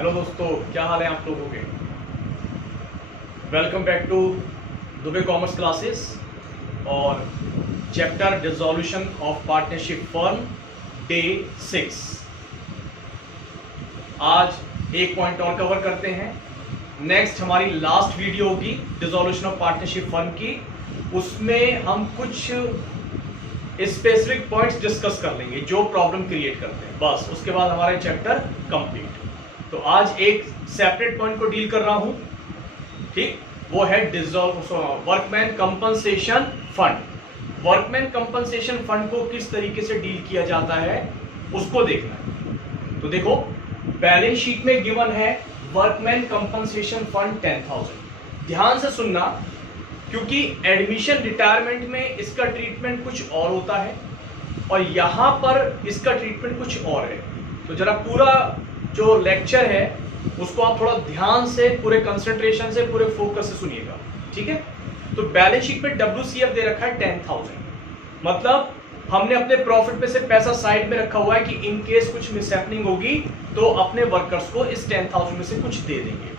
Hello दोस्तों, क्या हाल है आप लोगों के। Welcome back to Dubey commerce classes और chapter dissolution of partnership firm day 6। आज एक पॉइंट और कवर करते हैं। नेक्स्ट हमारी लास्ट वीडियो होगी डिसॉल्यूशन ऑफ पार्टनरशिप फर्म की। उसमें हम कुछ स्पेसिफिक पॉइंट्स डिस्कस कर लेंगे जो प्रॉब्लम क्रिएट करते हैं। बस उसके बाद हमारा चैप्टर कंप्लीट। तो आज एक सेपरेट पॉइंट को डील कर रहा हूं, ठीक, वो है workman compensation fund. Workman compensation fund को किस तरीके से डील किया जाता है उसको देखना है। तो देखो, बैलेंस शीट में गिवन है वर्कमैन कंपनसेशन फंड 10,000। ध्यान से सुनना, क्योंकि एडमिशन रिटायरमेंट में इसका ट्रीटमेंट कुछ और होता है और यहां पर इसका ट्रीटमेंट कुछ और है। तो जरा पूरा जो लेक्चर है उसको आप थोड़ा ध्यान से, पूरे कंसंट्रेशन से, पूरे फोकस से सुनिएगा, ठीक है। तो बैलेंस शीट में WCF दे रखा है 10,000। मतलब हमने अपने प्रॉफिट में से पैसा साइड में रखा हुआ है कि इन केस कुछ मिसहैपनिंग होगी तो अपने वर्कर्स को इस 10,000 में से कुछ दे देंगे।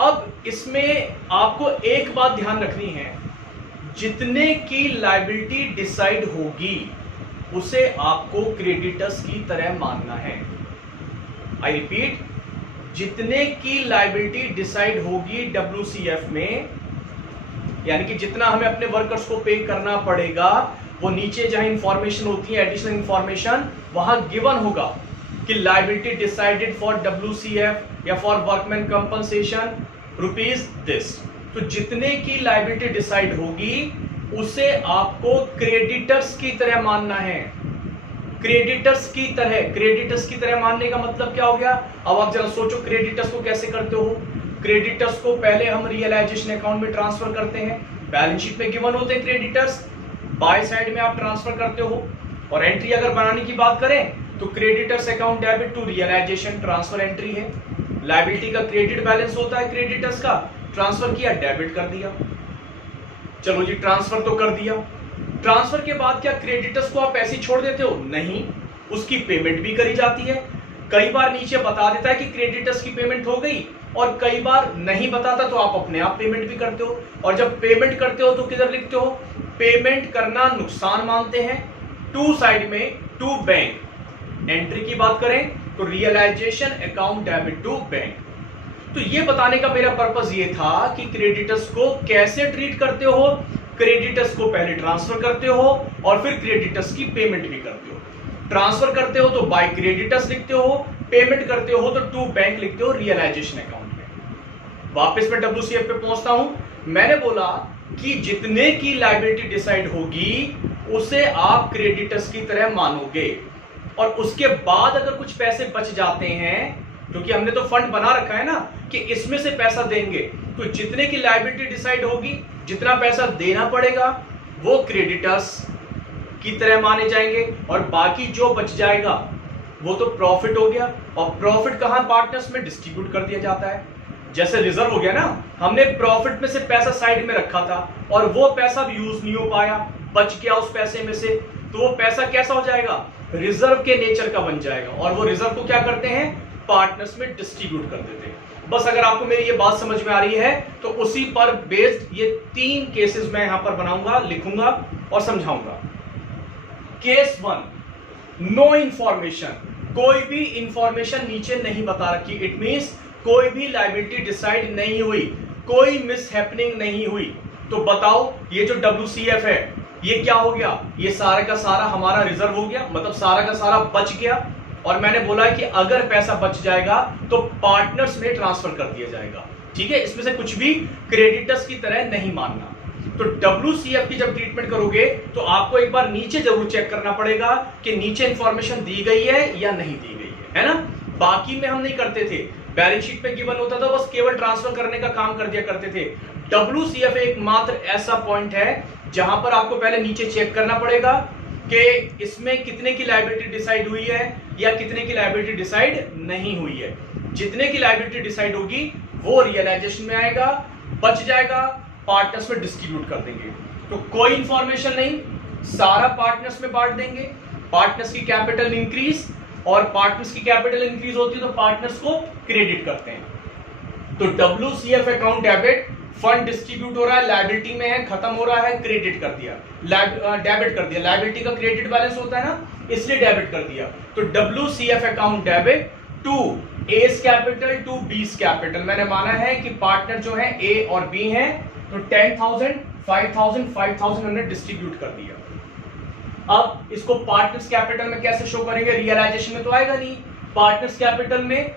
अब इसमें आपको एक बात ध्यान रखनी है, जितने की लायबिलिटी डिसाइड होगी उसे आपको क्रेडिटर्स की तरह मानना है। आई रिपीट, जितने की लायबिलिटी डिसाइड होगी WCF में, यानी कि जितना हमें अपने वर्कर्स को पे करना पड़ेगा, वो नीचे जहां इंफॉर्मेशन होती है, एडिशनल इंफॉर्मेशन, वहां गिवन होगा कि लायबिलिटी डिसाइडेड फॉर WCF या for workman compensation rupees this. तो जितने की लायबिलिटी डिसाइड होगी उसे आपको क्रेडिटर्स की तरह मानना है। क्रेडिटर्स की तरह मानने का मतलब क्या हो गया। अब आप जरा सोचो, क्रेडिटर्स को कैसे करते हो। क्रेडिटर्स को पहले हम रियलाइजेशन अकाउंट में ट्रांसफर करते हैं। बैलेंस शीट में गिवन होते हैं क्रेडिटर्स, बाय साइड में आप ट्रांसफर करते हो। और एंट्री अगर बनाने की बात करें तो creditors account debit to realisation transfer entry है। लायबिलिटी का क्रेडिट बैलेंस होता है क्रेडिटर्स का, ट्रांसफर किया, डेबिट कर दिया। चलो जी, ट्रांसफर तो कर दिया। ट्रांसफर के बाद क्या क्रेडिटर्स को आप ऐसे ही छोड़ देते हो? नहीं, उसकी पेमेंट भी करी जाती है। कई बार नीचे बता देता है कि क्रेडिटर्स की पेमेंट हो गई, और कई बार नहीं बताता तो आप अपने आप पेमेंट भी करते हो। और जब पेमेंट करते हो तो किधर लिखते हो? पेमेंट करना नुकसान मानते हैं, टू साइड में, टू बैंक। एंट्री की बात करें तो realisation account debit to bank. तो ये बताने का मेरा पर्पस ये था कि क्रेडिटर्स को कैसे ट्रीट करते हो। क्रेडिटर्स को पहले ट्रांसफर करते हो और फिर क्रेडिटर्स की पेमेंट भी करते हो। ट्रांसफर करते हो तो बाय क्रेडिटर्स लिखते हो, पेमेंट करते हो तो टू बैंक लिखते हो रियलाइजेशन अकाउंट में। वापस मैं WCF पे पहुंचता हूं। मैंने बोला कि जितने की लायबिलिटी डिसाइड होगी उसे आप क्रेडिटर्स की तरह मानोगे, और उसके बाद अगर कुछ पैसे बच जाते हैं, क्योंकि हमने तो फंड बना रखा है ना कि इसमें से पैसा देंगे, तो जितने की लायबिलिटी डिसाइड होगी, जितना पैसा देना पड़ेगा, वो क्रेडिटर्स की तरह माने जाएंगे, और बाकी जो बच जाएगा वो तो प्रॉफिट हो गया। और प्रॉफिट कहां? पार्टनर्स में डिस्ट्रीब्यूट कर दिया जाता है। जैसे रिजर्व हो गया ना, हमने प्रॉफिट में से पैसा साइड में रखा था और वो पैसा भी यूज नहीं हो पाया, बच गया उस पैसे में से, तो वो पैसा कैसा हो जाएगा? रिजर्व के नेचर का बन जाएगा, और वो रिजर्व को क्या करते हैं? पार्टनर्स में डिस्ट्रीब्यूट कर देते हैं। बस अगर आपको मेरी ये बात समझ में आ रही है तो उसी पर बेस्ड ये 3 केसेस मैं यहां पर बनाऊंगा, लिखूंगा और समझाऊंगा। केस 1, नो इंफॉर्मेशन, कोई भी इंफॉर्मेशन नीचे नहीं बता रखी। इट मींस कोई भी लायबिलिटी डिसाइड नहीं हुई, कोई मिसहैपनिंग नहीं हुई। तो बताओ, ये जो WCF है ये क्या हो गया? ये सारा का सारा हमारा रिजर्व हो गया, मतलब सारा का सारा बच गया। और मैंने बोला कि अगर पैसा बच जाएगा तो पार्टनर्स में ट्रांसफर कर दिया जाएगा, ठीक है। इसमें से कुछ भी क्रेडिटर्स की तरह नहीं मानना। तो WCF की जब ट्रीटमेंट करोगे तो आपको एक बार नीचे जरूर चेक करना पड़ेगा कि नीचे इंफॉर्मेशन दी गई है या नहीं दी गई है ना। बाकी में हम नहीं करते थे, बैलेंस शीट पे गिवन होता था, बस केवल ट्रांसफर करने का काम कर दिया करते थे। WCF एकमात्र ऐसा पॉइंट है जहां पर आपको पहले नीचे चेक करना पड़ेगा कि इसमें कितने की लायबिलिटी डिसाइड हुई है या कितने की लायबिलिटी डिसाइड नहीं हुई है। जितने की लायबिलिटी डिसाइड होगी वो रियलाइजेशन में आएगा, बच जाएगा, पार्टनर्स में डिस्ट्रीब्यूट कर देंगे। तो कोई इंफॉर्मेशन नहीं, सारा पार्टनर्स में बांट देंगे। पार्टनर्स की कैपिटल इंक्रीज और पार्टनर्स की कैपिटल इंक्रीज होती है तो पार्टनर्स को क्रेडिट करते हैं। तो WCF account debit, fund distribute हो रहा है, लायबिलिटी में है, खत्म हो रहा है, क्रेडिट कर दिया, डेबिट कर दिया। लायबिलिटी का क्रेडिट बैलेंस होता है ना, इसलिए डेबिट कर दिया। तो WCF account debit to S capital to B's capital. मैंने माना है कि पार्टनर जो है ए और बी हैं, तो 10,000 5,000 5,000 हमने डिस्ट्रीब्यूट कर दिया। अब इसको पार्टनर्स कैपिटल में कैसे शो करेंगे? रियलाइजेशन में तो आएगा नहीं। पार्टनर्स कैपिटल में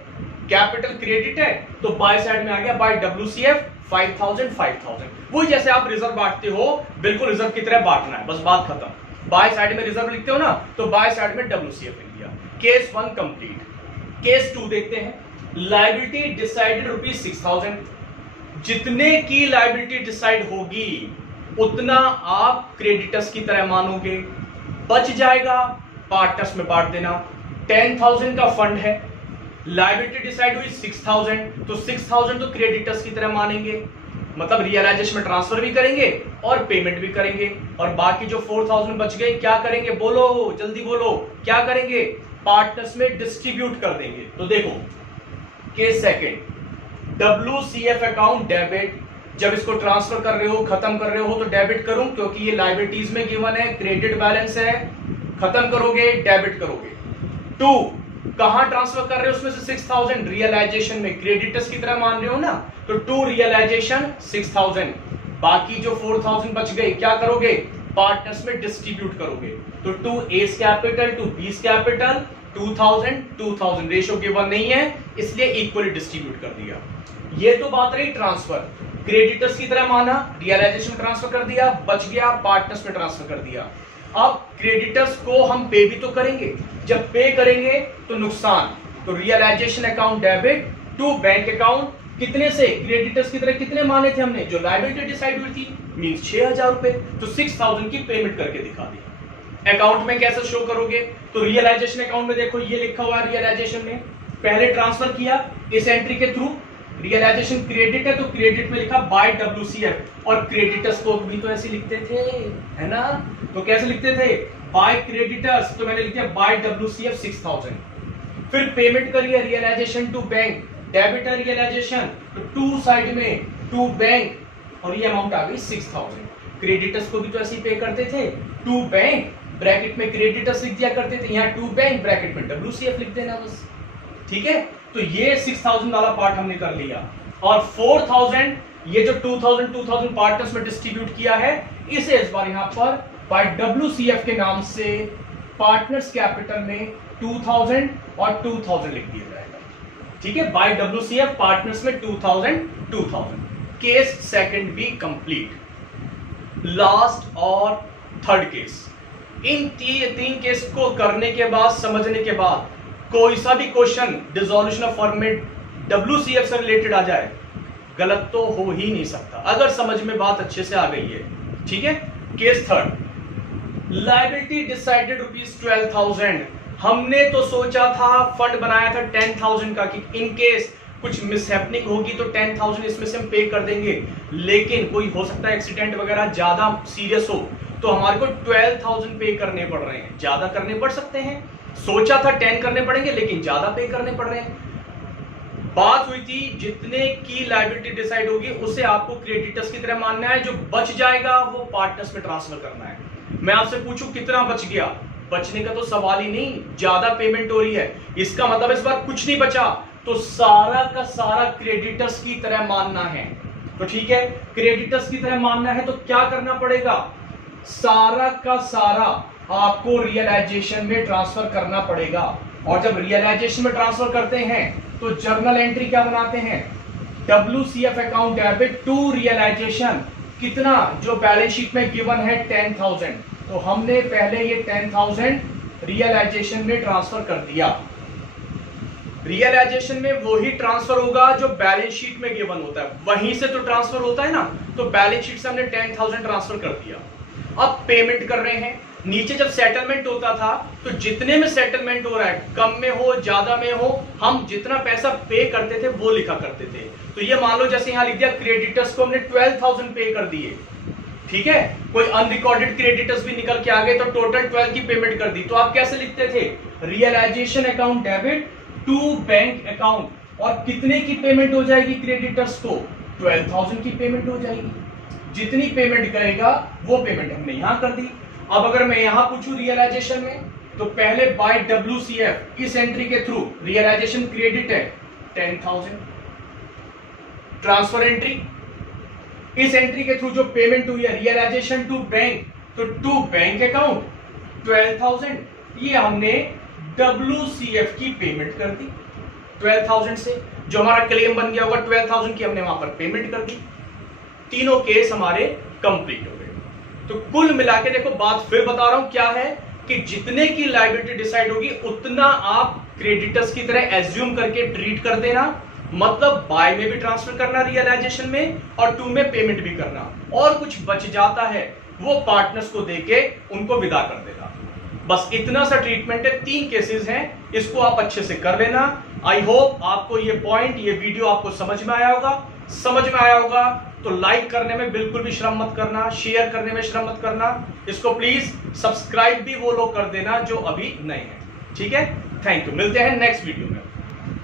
कैपिटल क्रेडिट है तो बाय साइड में आ गया बाय WCF 5,000 5,000। वही जैसे आप रिजर्व बांटते हो, बिल्कुल रिजर्व की तरह बांटना है, बस बात खत्म। बाय साइड में रिजर्व लिखते हो ना, तो बाय साइड में WCF लिख दिया। Case 1 complete. केस 2 देखते हैं। Liability decided ₹6,000। जितने की लायबिलिटी डिसाइड होगी उतना आप क्रेडिटर्स की तरह मानोगे, बच जाएगा पार्टनर्स में बांट देना। 10,000 का फंड है, लायबिलिटी डिसाइड हुई 6,000, तो 6,000 तो क्रेडिटर्स की तरह मानेंगे, मतलब रियलाइजेशन में ट्रांसफर भी करेंगे और पेमेंट भी करेंगे। और बाकी जो 4,000 बच गए क्या करेंगे? बोलो, जल्दी बोलो, क्या करेंगे? पार्टनर्स में डिस्ट्रीब्यूट कर देंगे। तो देखो case second, WCF account debit. जब इसको ट्रांसफर कर रहे हो, खत्म कर रहे हो, तो डेबिट करूं क्योंकि ये लायबिलिटीज में गिवन है, क्रेडिट बैलेंस है, खत्म करोगे डेबिट करोगे। 2 कहां ट्रांसफर कर रहे हो? उसमें से 6,000 रियलाइजेशन में, क्रेडिटर्स की तरह मान रहे हो ना, तो 2 रियलाइजेशन 6,000, बाकी जो 4,000 बच गए क्या करोगे? पार्टनर्स में डिस्ट्रीब्यूट करोगे। तो 2 S capital to B's capital, 2,000 2,000 ratio given नहीं है, इसलिए इक्वली डिस्ट्रीब्यूट कर दिया। ये तो बात रही ट्रांसफर, क्रेडिटर्स की तरह माना, रियलाइजेशन ट्रांसफर कर दिया, बच गया, पार्टनर्स में ट्रांसफर कर दिया। अब क्रेडिटर्स को हम पे भी तो करेंगे, जब पे करेंगे तो नुकसान, तो realisation account debit to bank account. कितने से? क्रेडिटर्स की तरह कितने माने थे हमने? जो लायबिलिटी डिसाइड हुई थी, मींस 6,000 रुपए, तो 6,000 की पेमेंट करके दिखा दी। अकाउंट में कैसे शो करोगे? तो रियलाइजेशन अकाउंट में देखो ये लिखा हुआ है, रियलाइजेशन में पहले ट्रांसफर किया इस एंट्री के थ्रू, रियलाइजेशन क्रेडिट है तो क्रेडिट में लिखा बाय WCF, और क्रेडिटर्स को भी तो ऐसे लिखते थे, है ना? तो कैसे लिखते थे? बाय क्रेडिटर्स, तो मैंने लिख दिया बाय WCF 6,000। फिर पेमेंट करिए रियलाइजेशन टू बैंक, डेबिट है रियलाइजेशन, तो 2 साइड में 2 बैंक, और ये अमाउंट आ गई 6,000। क्रेडिटर्स को भी तो ऐसे ही पे करते थे, 2 बैंक ब्रैकेट में क्रेडिटर्स लिख दिया करते थे, यहाँ 2 बैंक ब्रैकेट में WCF लिख देना बस, ठीक है? तो ये 6,000 वाला पार्ट हमने कर लिया। और 4,000 ये जो 2,000 पार्टनर्स में डिस्ट्रीब्यूट किया है, इसे इस बार यहां पर बाय WCF के नाम से पार्टनर्स कैपिटल में 2,000 और 2,000 लिख दिया जाएगा, ठीक है? बाय WCF पार्टनर्स में 2,000। केस सेकंड भी कंप्लीट। लास्ट और थर्ड केस, इन तीन केस को करने के बाद, समझने के बाद, कोई सा भी क्वेश्चन डिसॉल्यूशन ऑफ फर्म में WCF से रिलेटेड आ जाए, गलत तो हो ही नहीं सकता, अगर समझ में बात अच्छे से आ गई है, ठीक है? Case third, liability decided ₹12,000। हमने तो सोचा था, फंड बनाया था 10,000 का कि इन केस कुछ मिसहैपनिंग होगी तो 10,000 इसमें से हम पे कर देंगे, लेकिन कोई हो सकता है एक्सीडेंट वगैरह ज्यादा सीरियस हो तो हमारे को 12,000 पे करने पड़ रहे हैं, ज्यादा करने पड़ सकते हैं। सोचा था 10 करने पड़ेंगे लेकिन ज्यादा पे करने पड़ रहे हैं। बात हुई थी जितने की लायबिलिटी डिसाइड होगी उसे आपको क्रेडिटर्स की तरह मानना है, जो बच जाएगा वो पार्टनर्स में ट्रांसफर करना है। मैं आपसे पूछूं कितना बच गया? बचने का तो सवाल ही नहीं, ज्यादा पेमेंट हो रही है, इसका मतलब इस बार कुछ नहीं बचा, तो सारा का सारा क्रेडिटर्स की तरह मानना है। तो ठीक है, क्रेडिटर्स की तरह मानना है तो क्या करना पड़ेगा? सारा का सारा आपको रियलाइजेशन में ट्रांसफर करना पड़ेगा। और जब रियलाइजेशन में ट्रांसफर करते हैं तो जर्नल एंट्री क्या बनाते हैं? WCF account debit to realisation, कितना? जो बैलेंस शीट में गिवन है 10,000, तो हमने पहले ये 10,000 रियलाइजेशन में ट्रांसफर कर दिया। रियलाइजेशन में वही ट्रांसफर होगा जो बैलेंस शीट में गिवन होता है, वहीं से तो ट्रांसफर होता है ना, तो बैलेंस शीट से हमने 10,000 ट्रांसफर कर दिया। अब पेमेंट कर रहे हैं, नीचे जब सेटलमेंट होता था तो जितने में सेटलमेंट हो रहा है, कम में हो ज्यादा में हो, हम जितना पैसा पे करते थे वो लिखा करते थे। तो ये मान लो जैसे यहां लिख दिया क्रेडिटर्स को हमने 12,000 पे कर दिए, ठीक है, कोई अनरिकॉर्डेड क्रेडिटर्स भी निकल के आ गए तो टोटल 12 की पेमेंट कर दी, तो आप कैसे लिखते थे, realisation account debit to bank account, और कितने की पेमेंट हो जाएगी क्रेडिटर्स को, 12,000 की पेमेंट हो जाएगी। जितनी पेमेंट करेगा वो पेमेंट हमने यहां कर दी। अब अगर मैं यहां पूछूं रियलाइजेशन में, तो पहले बाय WCF इस एंट्री के थ्रू रियलाइजेशन क्रेडिट है 10,000, ट्रांसफर एंट्री इस एंट्री के थ्रू जो पेमेंट हुई है रियलाइजेशन टू बैंक, तो टू बैंक अकाउंट 12,000, ये हमने WCF की पेमेंट कर दी 12,000 से, जो हमारा क्लेम बन गया होगा 12,000 की हमने वहां पर पेमेंट कर दी। तीनों केस हमारे कंप्लीट हो गए। तो कुल मिला के देखो, बात फिर बता रहा हूं क्या है कि जितने की लायबिलिटी डिसाइड होगी उतना आप क्रेडिटर्स की तरह एज्यूम करके ट्रीट कर देना, मतलब बाय में भी ट्रांसफर करना रियलाइजेशन में, और टू में पेमेंट भी करना, और कुछ बच जाता है वो पार्टनर्स को देके उनको विदा कर देना। बस इतना सा ट्रीटमेंट है, 3 केसेस हैं, इसको आप अच्छे से कर लेना। आई होप आपको ये पॉइंट, ये वीडियो आपको समझ में आया होगा। समझ में आया होगा तो लाइक करने में बिल्कुल भी श्रम मत करना, शेयर करने में श्रम मत करना, इसको प्लीज सब्सक्राइब भी वो लोग कर देना जो अभी नए हैं। ठीक है, थैंक यू, मिलते हैं नेक्स्ट वीडियो में।